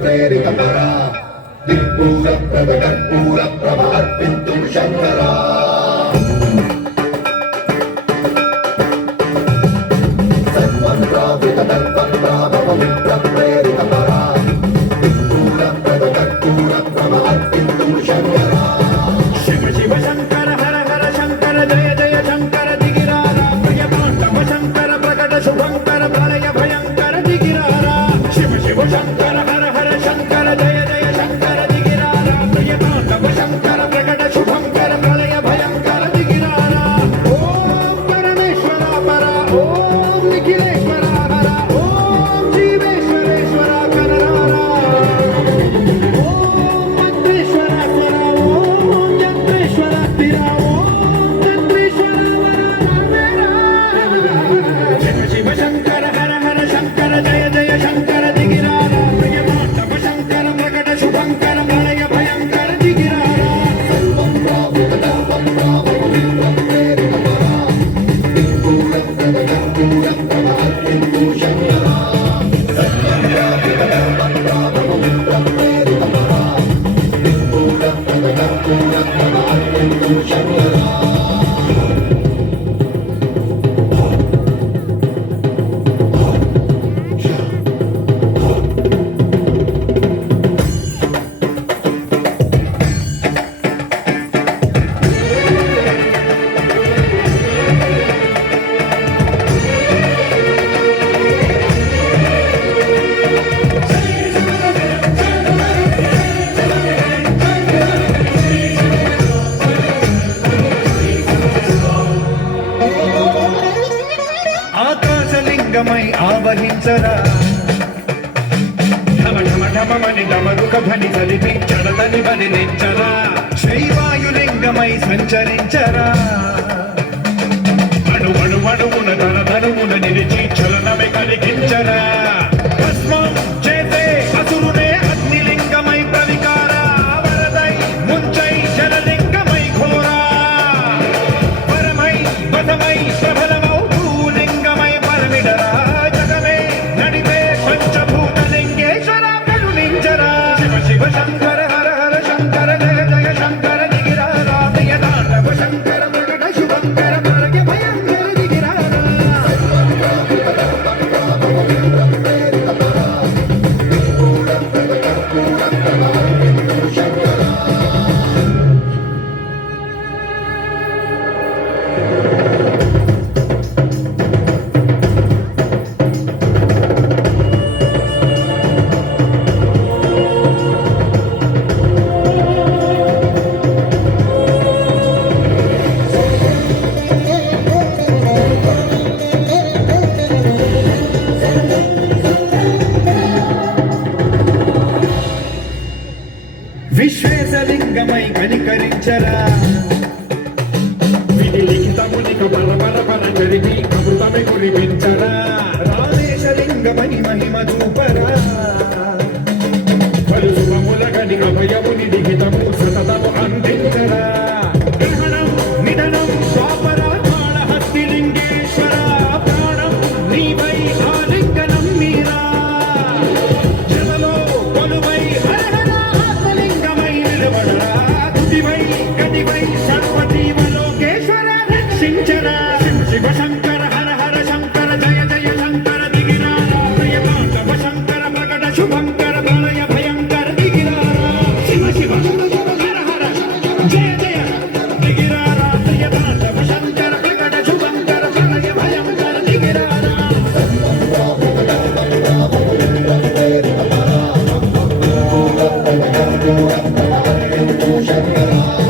प्रेरितपरा दिक्पूरप्रभकर्पूरप्रभार्पिन्तुं शङ्करा सर्वप्रावृतदर्पप्राभवमित्रप्रेरितपरा दिक्पूरप्रभकर्पूरप्रभार्पिन्तुं शङ्करा शिव शिव शङ्कर हर हर शङ्कर जय जय शङ्कर दिगिरारा प्रियताण्डव शङ्कर प्रकट शुभङ्कर प्रलय भयङ्कर दिगिरारा शिव शिव शङ्कर हर हर शङ्कर जय जय शङ्कर दिगिरारा प्रियताण्डव शङ्कर प्रकट शुभङ्कर प्रलय भयङ्कर दिगिरारा ॐ परमेश्वरा परा ॐ निखिलेश्वरा हरा ॐ जीवेश्वरेश्वरा कनरारा ॐ मन्त्रेश्वरा स्वरा ॐ यन्त्रेश्वरा स्थिरा ॐ तन्त्रेश्वरा वरा शिव शिव शङ्कर हर हर शङ्कर जय जय शङ्कर दिगिरारा प्रियताण्डव शङ्कर प्रकट शुभङ्कर प्रलय भयङ्कर दिगिरारा दिक्पूरप्रभकर्पूरप्रभार्पिन्तुं शङ्करा सर्वप्रावृतदर्पप्राभवमित्रप्रेरितपरा दिक्पूरप्रभकर्पूरप्रभार्पिन्तुं शङ्करा ఆకాశలింగమై ఆవహించరా ఢమ ఢమ ఢమమని డమరుక ధ్వని సలిపి చడతని బలి నించరా శ్రీవాయులింగమై సంచరించరా అణువణువున తన తనువున నిలిచి చలనమే కలిగించరా భస్మం చేసే అసురునే అగ్నిలింగమై ప్రవికారా వరదై ముంచై జలలింగమై ఘోరా పరమై వదమై ప్రబలమౌ భూలింగమై పరమిడరా జగమే నడిపే పంచభూతలింగేశ్వర కరుణించరా శివ శివ శంకర హర హర శంకర జయ జయ శంకర దిగిరారా ప్రియతాండవ శంకర ప్రకట శుభంకర ప్రళయ భయంకర దిగిరారా दिक्पूरप्रभकर्पूरप्रभार्पिन्तुं शङ्करा విశ్వేశలింగమై కనికరించరా విధి లిఖితమునిక పరపర పర జరిగి అమృతమే కురిపించరా రామేశలింగమై మహిమ చూపరా పలు శుభముల గని అభయముని లిఖితము సతతము అందించరా గ్రహణం నిధనం స్వాపర కాళహస్తిలింగేశ్వర ప్రాణం నీవై ఆలింగనం మీరా జలలో కొలువై హర హర ఆత్మలింగమై నిలబడరా తుదివై గదివై సర్వజీవలోకేశ్వర రక్షించరా శివ శివ శంకర హర హర శంకర జయ జయ శంకర దిగిరారా ప్రియతాండవ శంకర ప్రకట శుభంకర ప్రళయ భయంకర దిగిరారా శివ శివ హర హర జయ జయ దిగిరారా ప్రియతాండవ శంకర ప్రకట శుభంకర ప్రళయ భయంకర దిగిరారా दिक्पूरप्रभकर्पूरप्रभार्पिन्तुं शङ्करा